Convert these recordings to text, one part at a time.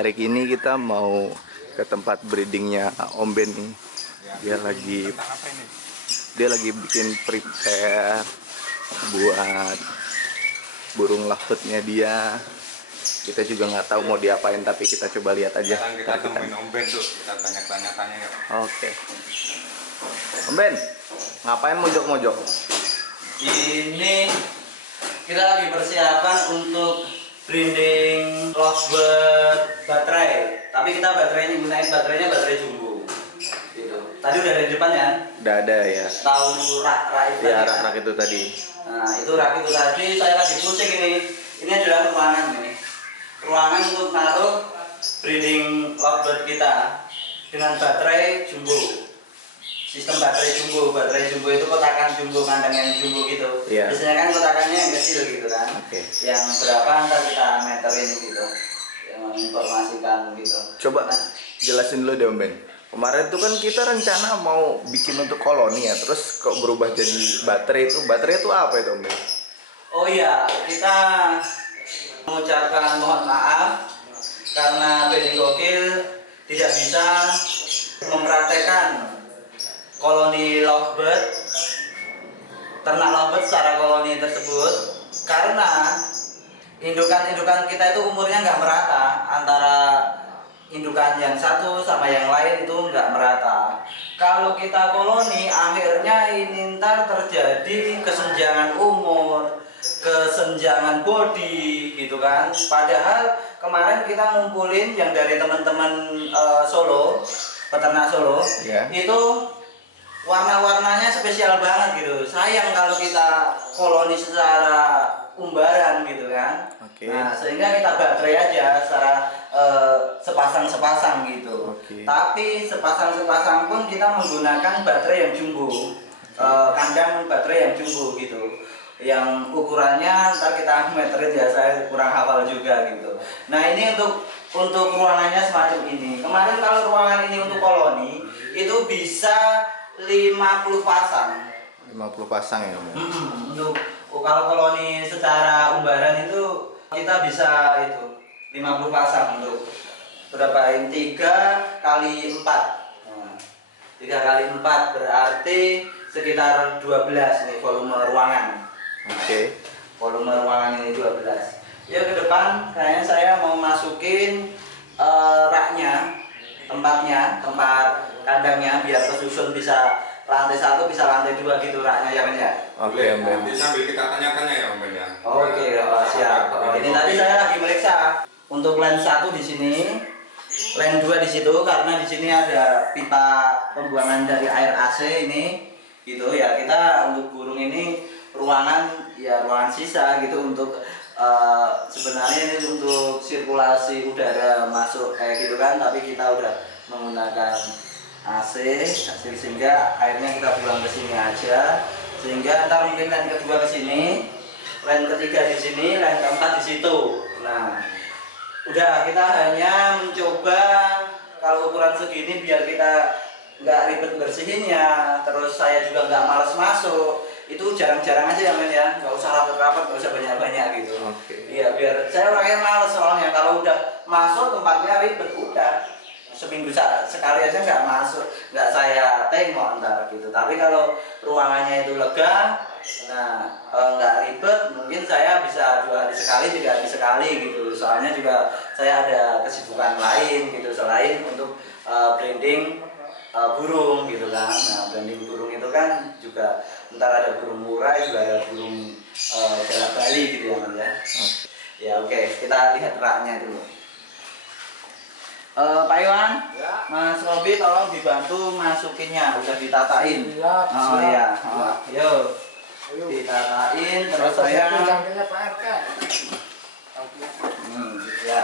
hari ini kita mau ke tempat breedingnya Om Ben nih. Dia lagi bikin prepare buat burung lovebird-nya dia. Kita juga nggak tahu mau diapain, tapi kita coba lihat aja. Kita temuin Om Ben tuh, kita tanya ya. Oke. Om Ben, ngapain mojok-mojok? Ini kita lagi persiapan untuk breeding lovebird baterai. Tapi kita baterainya gunain baterai jumbo. Gitu. Tadi udah ada di depan ya? Udah ada ya. Tahu rak itu ya, tadi. rak itu tadi. Nah, itu rak itu tadi saya lagi pusing ini. Ini adalah ruangan ini. Ruangan untuk naruh breeding lovebird kita dengan baterai jumbo. Sistem baterai jumbo itu kotakan jumbo, kandang yang jumbo gitu. Yeah. Biasanya kan kotakannya yang kecil gitu kan. Okay. Yang berapa ntar kita meterin gitu. Yang menginformasikan gitu. Coba jelasin dulu deh Om Ben. Kemarin tuh kan kita rencana mau bikin untuk koloni ya, terus kok berubah jadi baterai itu. Baterai itu apa itu Om Ben? Oh iya, kita mengucapkan mohon maaf karena Benny Gokil tidak bisa mempraktekkan koloni lovebird, ternak lovebird secara koloni tersebut karena indukan kita itu umurnya nggak merata, antara indukan yang satu sama yang lain itu nggak merata. Kalau kita koloni akhirnya ini ntar terjadi kesenjangan umur, kesenjangan body gitu kan. Padahal kemarin kita ngumpulin yang dari teman-teman Solo, peternak Solo, yeah. Itu warna-warnanya spesial banget gitu. Sayang kalau kita koloni secara umbaran gitu kan. Okay. Nah, sehingga kita baterai aja secara sepasang-sepasang gitu. Okay. Tapi sepasang-sepasang pun kita menggunakan baterai yang jumbo. Kandang baterai yang jumbo gitu. Yang ukurannya ntar kita meterin ya, saya kurang hafal juga gitu. Nah, ini untuk ruangannya semacam ini. Kemarin kalau ruangan ini untuk koloni itu bisa 50 pasang. 50 pasang ya Om? Untuk kalau koloni secara umbaran itu kita bisa itu 50 pasang untuk berapa ini 3 kali 4. Nah, 3 kali 4 berarti sekitar 12 nih volume ruangan. Oke. Okay. Volume ruangan ini 12. Ya ke depan kayaknya saya mau masukin raknya, tempat kandangnya biar kesusun bisa lantai 1 bisa lantai 2 gitu raknya ya Ben ya. Oke Om Ben. Nanti sambil kita tanyakannya ya Om Ben ya. Oke, siap. Ini tadi saya lagi meriksa untuk line 1 di sini, line 2 di situ karena di sini ada pipa pembuangan dari air AC ini gitu ya. Kita untuk burung ini ruangan sisa gitu untuk sebenarnya ini untuk sirkulasi udara masuk kayak gitu kan, tapi kita udah menggunakan AC sehingga airnya kita buang ke sini aja, sehingga ntar mungkin line kedua ke sini, line ketiga di sini, line keempat di situ. Nah, udah kita hanya mencoba kalau ukuran segini biar kita nggak ribet bersihinnya, terus saya juga nggak malas masuk. Itu jarang-jarang aja ya Men ya, nggak usah rapat-rapat, nggak usah banyak-banyak gitu. Iya, biar saya orangnya males soalnya kalau udah masuk tempatnya ribet udah seminggu sekali aja nggak masuk, nggak saya tengok ntar gitu. Tapi kalau ruangannya itu lega, nah nggak ribet, mungkin saya bisa 2 hari sekali, 3 hari sekali gitu. Soalnya juga saya ada kesibukan lain gitu selain untuk branding burung gitu kan. Nah, branding burung itu kan juga ntar ada burung murai, juga ada burung jalak Bali gitu ya Men ya. Ya oke, kita lihat raknya dulu. Pak Iwan, ya. Mas Robi tolong dibantu masukinnya, udah ditatain. Siap, oh iya, yuk ditatain terus saya. Pak RK. Ya.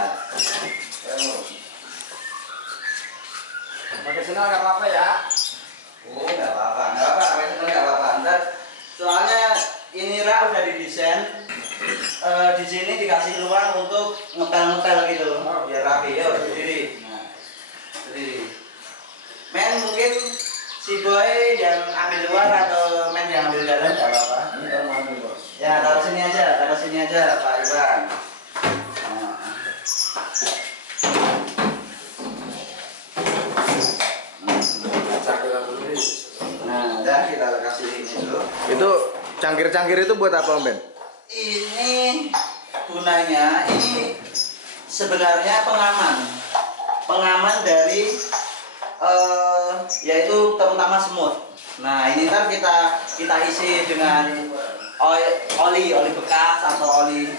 Pakai sendal nggak apa-apa ya? Oh nggak apa-apa, pakai sendal nggak apa-apa. Ntar soalnya ini rak udah didesain. Di sini dikasih ruang untuk ngepel-ngepel gitu, biar rapi. Yuk berdiri. Berdiri. Men mungkin si boy yang ambil luar atau men yang ambil dalam nggak apa-apa. Ya taruh sini aja Pak Iwan. Cangkir-cangkir itu buat apa Om Ben? Ini gunanya ini sebenarnya pengaman dari yaitu terutama semut. Nah ini kan kita isi dengan oli bekas atau oli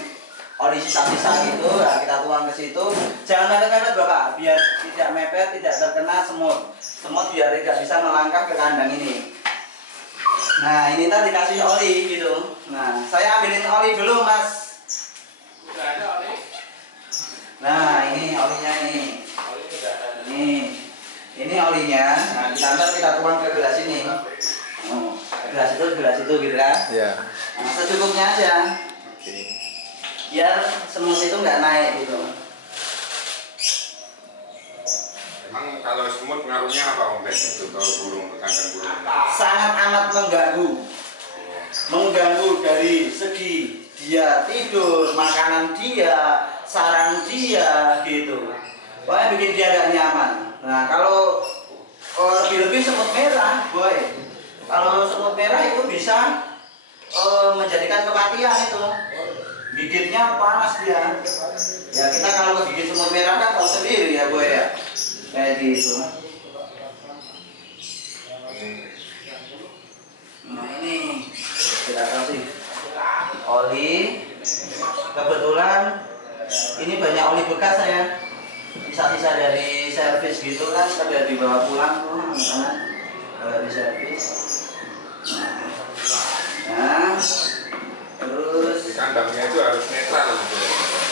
sisa-sisa gitu. Nah, kita tuang ke situ. Jangan mepet-mepet Bapak, biar tidak mepet, tidak terkena semut. Semut biar tidak bisa melangkah ke kandang ini. Nah ini tadi dikasih oli gitu. Nah saya ambilin oli dulu Mas. Udah ada oli. Nah ini olinya ini. Oli udah ada. Ini olinya. Nah kita tuang ke gelas ini. Oh, gelas itu gitu kan? Ya. Nah, secukupnya aja. Oke. Biar semut itu nggak naik gitu. Emang kalau semut pengaruhnya apa Om Ben itu ke burung, ke kandang burung? Sangat amat mengganggu dari segi dia tidur, makanan dia, sarang dia gitu. Pokoknya bikin dia nggak nyaman. Nah kalau lebih-lebih semut merah, boy. Kalau semut merah itu bisa menjadikan kematian itu. Gigitnya panas dia. Ya kita kalau gigit semut merah kan tahu sendiri ya, boy ya. Kayak gitu. Nah ini kita kasih oli. Kebetulan ini banyak oli bekas saya. Sisa-sisa dari servis gitu kan sudah dibawa pulang tuh misalnya dari servis. Nah, terus Di kandangnya itu harus netral gitu.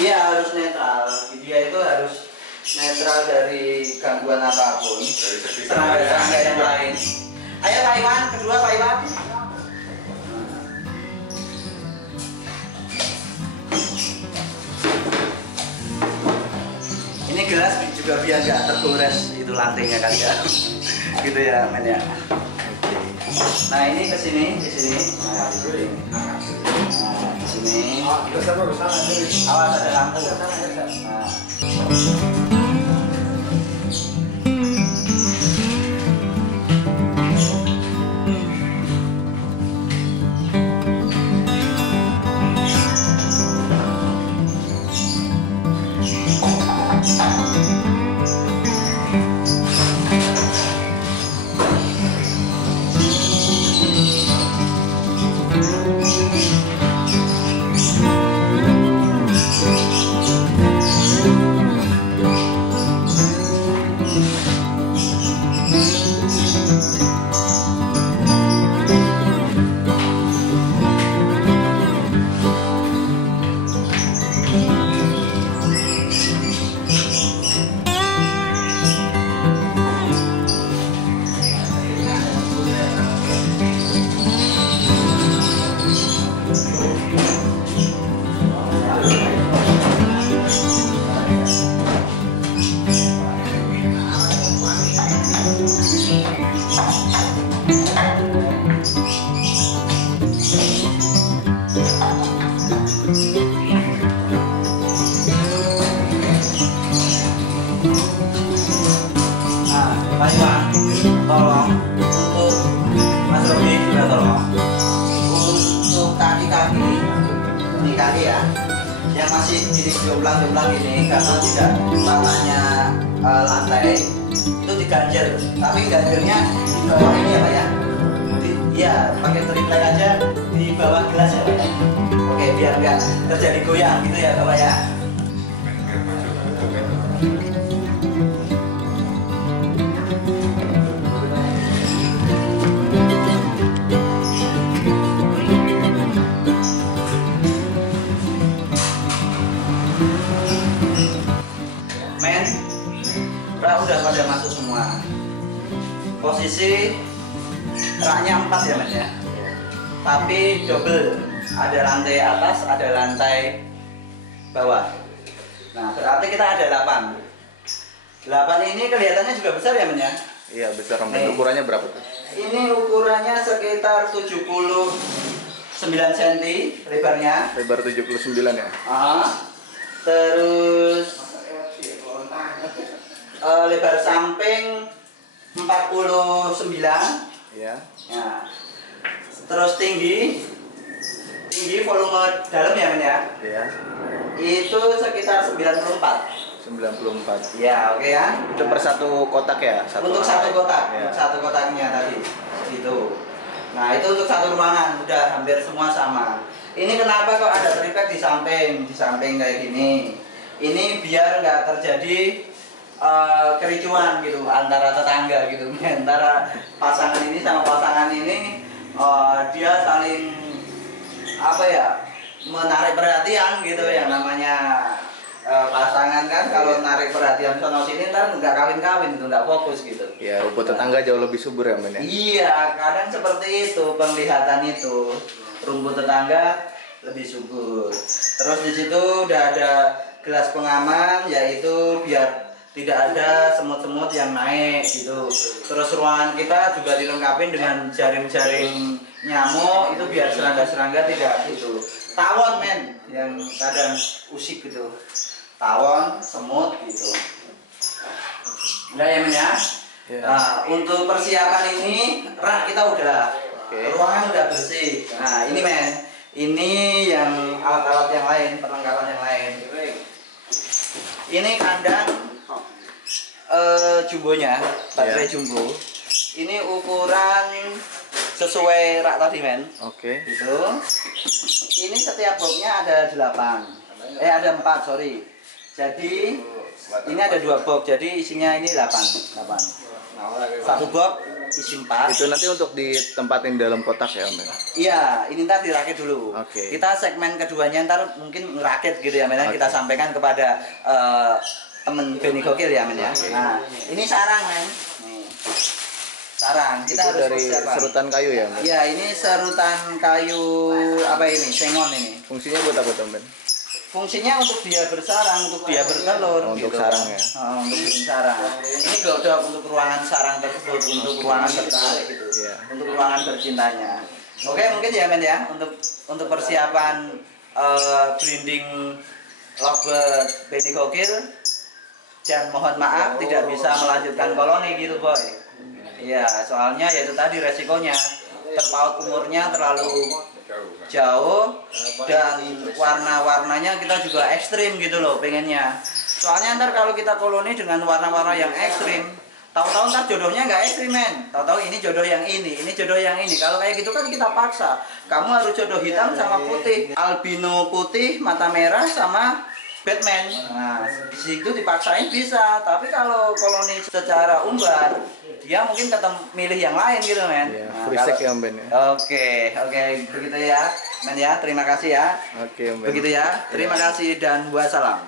iya harus netral. Dia itu harus netral dari gangguan apapun. Dari segi Serangga-serangga yang lain. Ayo Pak Iwan, kedua Pak Iwan. Ini gelas juga biar nggak tergores itu lantainya kali ya. Gitu ya men ya. Nah ini ke sini, di sini. Nah, di sini. Nah, di sini. Awas ada lampu. Nah. Pak Iwan, tolong untuk Mas Robi juga tolong untuk kaki-kaki ini kaki ya yang masih jadi jomplang-jomplang ini karena tidak tanahnya lantai itu diganjel, tapi ganjelnya di bawah ini ya Pak ya. Iya, pakai triplek aja di bawah gelas ya Pak ya. Oke, biar nggak terjadi goyang gitu ya Bapak ya. Udah pada masuk semua. Posisi raknya 4 ya men ya. Tapi double. Ada lantai atas, ada lantai bawah. Nah berarti kita ada 8. 8 ini kelihatannya juga besar ya men ya. Iya besar Om Ben. Ukurannya berapa tuh? Ini ukurannya sekitar 79 cm lebarnya. Lebar 79 ya? Terus lebar samping 49. Iya. Nah, terus tinggi tinggi volume dalam ya men ya. Ya. Itu sekitar 94. 94. Ya, oke ya. Itu per satu kotak ya? Untuk satu kotak, Ya. untuk satu kotaknya tadi. Itu. Nah, itu untuk satu ruangan udah hampir semua sama. Ini kenapa kok ada tripek di samping kayak gini? Ini biar nggak terjadi kericuan gitu antara tetangga gitu. Antara pasangan ini sama pasangan ini dia saling apa ya? Menarik perhatian gitu yang namanya pasangan kan kalau narik perhatian sono sini ntar nggak kawin-kawin itu nggak fokus gitu. Ya, rumput tetangga jauh lebih subur ya men ya? Iya, kadang seperti itu penglihatan itu rumput tetangga lebih subur. Terus di situ udah ada gelas pengaman, yaitu biar tidak ada semut-semut yang naik gitu. Terus ruangan kita juga dilengkapi dengan jaring-jaring nyamuk itu biar serangga-serangga tidak gitu. Tawon men yang kadang usik gitu. Tawon, semut gitu. Udah ya men ya. Ya. Nah, untuk persiapan ini rak kita udah, ruangan udah bersih. Nah ini men, ini yang alat-alat yang lain, perlengkapan yang lain. Ini kandang jumbonya, baterai jumbo. Ini ukuran sesuai rak tadi men. Oke. Itu. Ini setiap boxnya ada 8. Ada 4 sorry. Jadi ini ada 2 box, jadi isinya ini 8. Satu box isi 4. Itu nanti untuk ditempatin dalam kotak ya men? Iya, ini ntar dirakit dulu. Oke. Kita segmen keduanya ntar mungkin ngerakit gitu ya men. Kita sampaikan kepada temen Benny Gokil ya men ya. Nah, ini sarang men. Nih. Sarang. Kita Itu harus dari persiapan. serutan kayu ya men? Iya, ini serutan kayu apa ini? Sengon ini. Fungsinya buat apa tuh men? Fungsinya untuk dia bersarang, untuk dia bertelur. Oh, untuk gitu. sarang ya? Untuk bikin sarang. Ini godok untuk ruangan sarang tersebut, untuk ruangan bertarik gitu. Iya. Untuk ruangan bercintanya. Oke, mungkin ya men ya, untuk persiapan breeding lovebird Benny Gokil. Dan mohon maaf tidak bisa melanjutkan koloni gitu boy. Iya, soalnya ya itu tadi resikonya terpaut umurnya terlalu jauh dan warna-warnanya kita juga ekstrim gitu loh pengennya. Soalnya ntar kalau kita koloni dengan warna-warna yang ekstrim, tahu-tahu ntar jodohnya nggak ekstrim men. Tahu-tahu ini jodoh yang ini jodoh yang ini. Kalau kayak gitu kan kita paksa. Kamu harus jodoh hitam sama putih, albino putih, mata merah sama Batman. Nah, di situ dipaksain bisa, tapi kalau koloni secara umbar, dia mungkin milih yang lain gitu, men. Iya, Nah, free sex ya men ya? Oke, begitu ya, men ya. Terima kasih ya. Oke men. Begitu ya. Terima kasih dan wassalam.